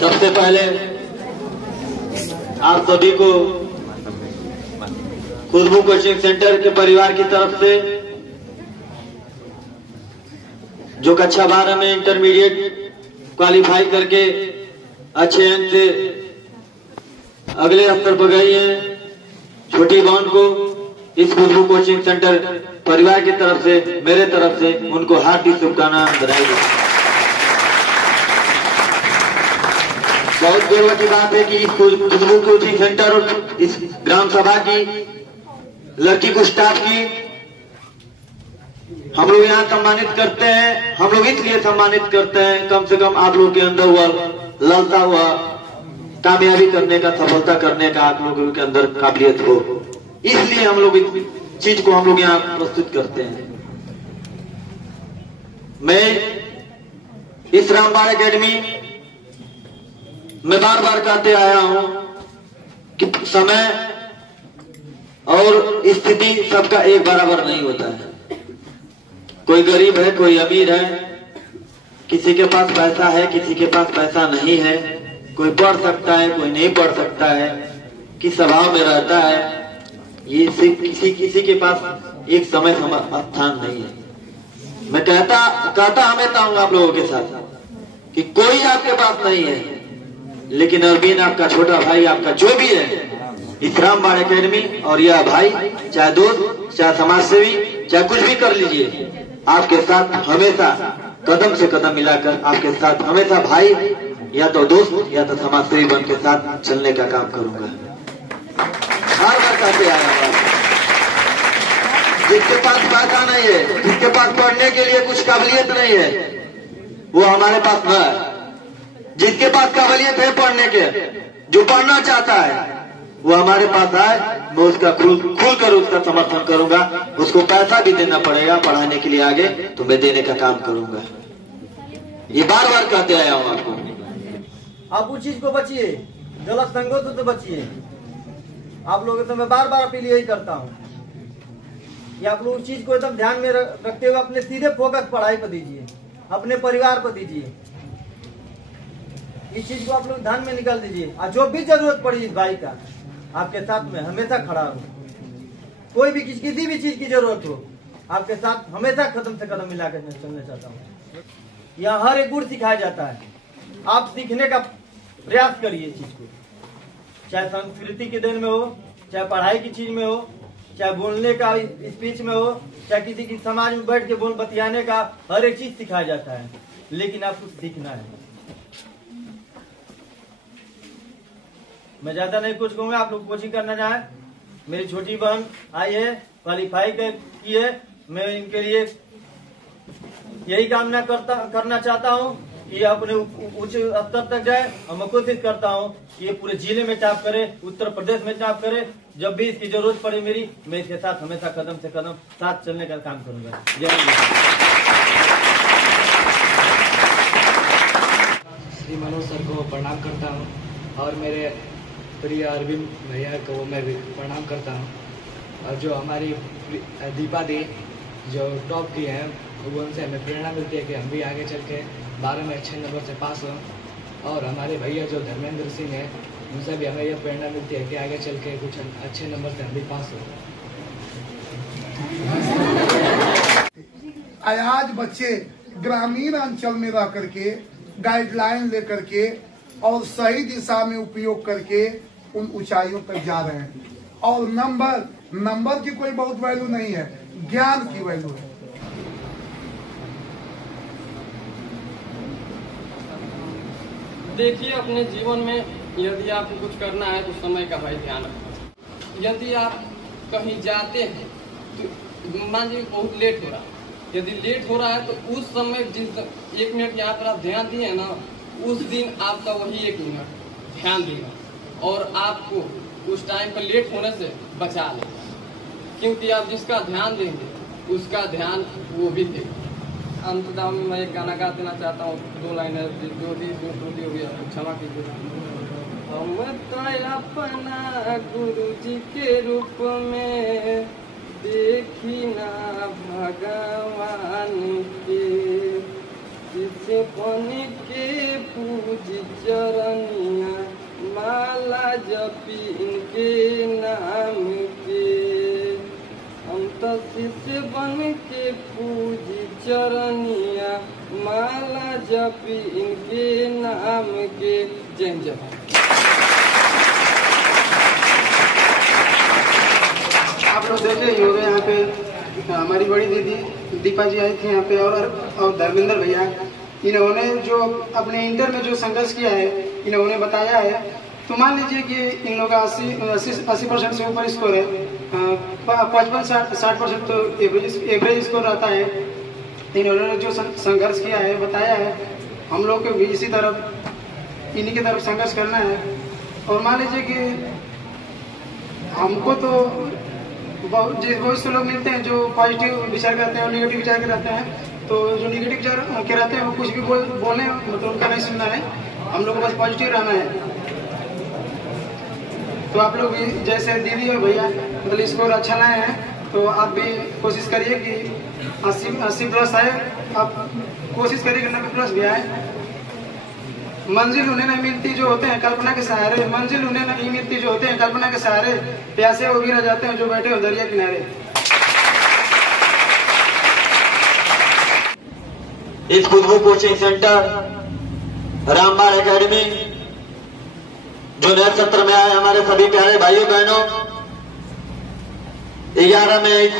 सबसे पहले आप सभी को खुशबू कोचिंग सेंटर के परिवार की तरफ से जो कक्षा 12 में इंटरमीडिएट क्वालिफाई करके अच्छे अंक से अगले स्तर पर गई है, छोटी बहन को इस खुशबू कोचिंग सेंटर परिवार की तरफ से, मेरे तरफ से उनको हार्दिक शुभकामनाएं बधाई। बहुत गर्व की बात है कि इस खुशबू कोचिंग सेंटर और इस ग्राम सभा की लड़की को स्टाफ की हम लोग यहाँ सम्मानित करते हैं। हम लोग इसलिए सम्मानित करते हैं, कम से कम आप लोग के अंदर हुआ ललता हुआ कामयाबी करने का, सफलता करने का आप लोगों के अंदर काबिलियत हो, इसलिए हम लोग इस चीज को हम लोग यहाँ प्रस्तुत करते हैं। मैं इस रामबाण एकेडमी में बार बार कहते आया हूं कि समय और स्थिति सबका एक बराबर नहीं होता है। कोई गरीब है, कोई अमीर है, किसी के पास पैसा है, किसी के पास पैसा नहीं है, कोई पढ़ सकता है, कोई नहीं पढ़ सकता है, किस स्वभाव में रहता है, ये किसी के पास एक समय स्थान नहीं है। मैं कहता हमेशा हूं आप लोगों के साथ कि कोई आपके पास नहीं है, लेकिन अरविंद आपका छोटा भाई, आपका जो भी है, इस रामबाण एकेडमी और यह भाई, चाहे दोस्त, चाहे समाज सेवी, चाहे कुछ भी कर लीजिए, आपके साथ हमेशा कदम से कदम मिलाकर आपके साथ हमेशा भाई या तो दोस्त या तो समाज सेवी बन के साथ चलने का काम करूंगा। हर बार कहते आया हूं, जिसके पास पैसा नहीं है, जिसके पास पढ़ने के लिए कुछ काबिलियत नहीं है, वो हमारे पास न है। जिसके पास काबिलियत है पढ़ने के, जो पढ़ना चाहता है, वो हमारे पास आए, मैं उसका खुल कर उसका समर्थन करूंगा। उसको पैसा भी देना पड़ेगा पढ़ाने के लिए आगे, तो मैं देने का काम करूंगा। ये बार बार कहते आया हूं आपको। आप उस चीज को बचिए, गलत संगत से बचिए। आप लोगों से मैं बार बार अपील यही करता हूँ कि आप लोग उस चीज को एकदम ध्यान में रखते हुए अपने सीधे फोकस पढ़ाई पर दीजिए, अपने परिवार पर दीजिए। इस चीज को आप लोग ध्यान में निकाल दीजिए। और जो भी जरूरत पड़ी इस भाई का, आपके साथ में हमेशा खड़ा हो। कोई भी किसी भी चीज की जरूरत हो, आपके साथ हमेशा कदम से कदम मिलाकर मैं चलना चाहता हूँ। यहाँ हर एक गुण सिखाया जाता है, आप सीखने का प्रयास करिए इस चीज को, चाहे संस्कृति के दिन में हो, चाहे पढ़ाई की चीज में हो, चाहे बोलने का स्पीच में हो, चाहे किसी की समाज में बैठ के बोल बतियाने का, हर एक चीज सिखाया जाता है, लेकिन आपको सीखना है। मैं ज्यादा नहीं कुछ कहूंगा। आप लोग कोचिंग करना चाहे, मेरी छोटी बहन आई है, क्वालिफाई की है, मैं इनके लिए यही कामना करना चाहता हूँ कि अपने उच्च स्तर तक जाए। और मैं कोशिश करता हूँ कि ये पूरे जिले में टॉप करे, उत्तर प्रदेश में टॉप करे। जब भी इसकी जरूरत पड़े मेरी, मैं इसके साथ हमेशा कदम से कदम साथ चलने का काम करूंगा। जय श्री मनोज सर को प्रणाम करता हूँ और मेरे प्रिय अरविंद भैया को मैं भी प्रणाम करता हूँ। और जो हमारी दीपा दी जो टॉप की है, वो उनसे हमें प्रेरणा मिलती है कि हम भी आगे चल के 12 में अच्छे नंबर से पास हों। और हमारे भैया जो धर्मेंद्र सिंह है, उनसे भी हमें यह प्रेरणा मिलती है कि आगे चल के कुछ अच्छे नंबर से हम भी पास हों। आज बच्चे ग्रामीण अंचल में रह करके गाइडलाइन लेकर के और सही दिशा में उपयोग करके उन ऊंचाइयों तक जा रहे हैं। और नंबर की कोई बहुत वैल्यू नहीं है, ज्ञान की वैल्यू है। देखिए, अपने जीवन में यदि आपको कुछ करना है तो समय का भाई ध्यान रखना। यदि आप कहीं जाते हैं तो मान लीजिए बहुत लेट हो रहा है, यदि लेट हो रहा है तो उस समय जिस 1 मिनट यहाँ पर आप ध्यान दिए ना, उस दिन आपका वही 1 मिनट ध्यान देगा और आपको उस टाइम पर लेट होने से बचा लेगा। क्योंकि आप जिसका ध्यान देंगे उसका ध्यान वो भी देगा। अंततः मैं एक गाना गा देना चाहता हूँ, 2 लाइन है, जो भी त्रुटि हो गया क्षमा कीजिए। हम तो अपना गुरु जी के रूप में देखी ना भगवान के, जिसे बन के पूज चरण जपी इनके नाम के, हम तो शिष्य बन के पूजी चरनिया, माला जपी इनके नाम के। जय जवान। आप लोग देखे ही होंगे यहाँ पे हमारी बड़ी दीदी दीपा जी आई थी यहाँ पे, और धर्मेंद्र भैया, इन्होंने जो अपने इंटर में जो संघर्ष किया है इन्होंने बताया है। तो मान लीजिए कि इन लोगों का 80% से ऊपर स्कोर है, 55-60% तो एवरेज स्कोर रहता है। इन्होंने जो संघर्ष किया है बताया है, हम लोग को भी इसी तरफ इन्हीं की तरफ संघर्ष करना है। और मान लीजिए कि हमको तो बहुत से लोग मिलते हैं जो पॉजिटिव विचार करते हैं और निगेटिव विचार के रहते हैं। तो जो निगेटिव विचार के रहते हैं वो कुछ भी बोलने मतलब उनका नहीं सुनना है, हम लोग को बस पॉजिटिव रहना है। तो आप लोग भी जैसे दीदी और भैया मतलब स्कोर अच्छा लाए हैं, तो आप भी कोशिश करिए कि 80+ आए, आप कोशिश करिए कि 90+ भी आए। मंजिल उन्हें नहीं मिलती जो होते हैं कल्पना के सहारे, मंजिल उन्हें नहीं मिलती जो होते हैं कल्पना के सहारे, प्यासे वो भी रह जाते हैं जो बैठे हो दरिया किनारे। इस खुशबू कोचिंग सेंटर रामबाण एकेडमी जो नए सत्र में आए हमारे सभी प्यारे भाइयों बहनों, 11 में इस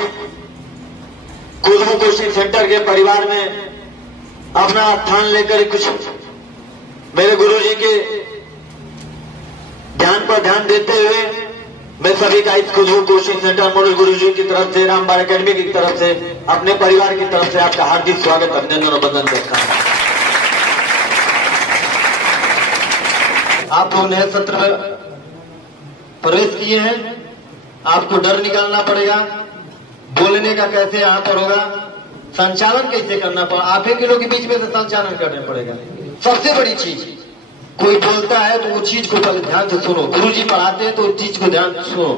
खुशबू कोचिंग सेंटर के परिवार में अपना स्थान लेकर कुछ मेरे गुरुजी के ध्यान पर ध्यान देते हुए मैं सभी का इस खुशबू कोचिंग सेंटर मॉडल गुरुजी की तरफ से, रामबाण एकेडमी की तरफ से, अपने परिवार की तरफ से आपका हार्दिक स्वागत, अभिनंदन और वंदन करता हूं। आप लोग नए सत्र में प्रवेश किए हैं, आपको डर निकालना पड़ेगा, बोलने का कैसे यहाँ पर होगा, संचालन कैसे करना पड़ेगा, आप ही के लोग के बीच में से संचालन करना पड़ेगा। सबसे बड़ी चीज, कोई बोलता है तो वो चीज को पहले ध्यान से सुनो, गुरुजी पढ़ाते हैं तो उस चीज को ध्यान से सुनो।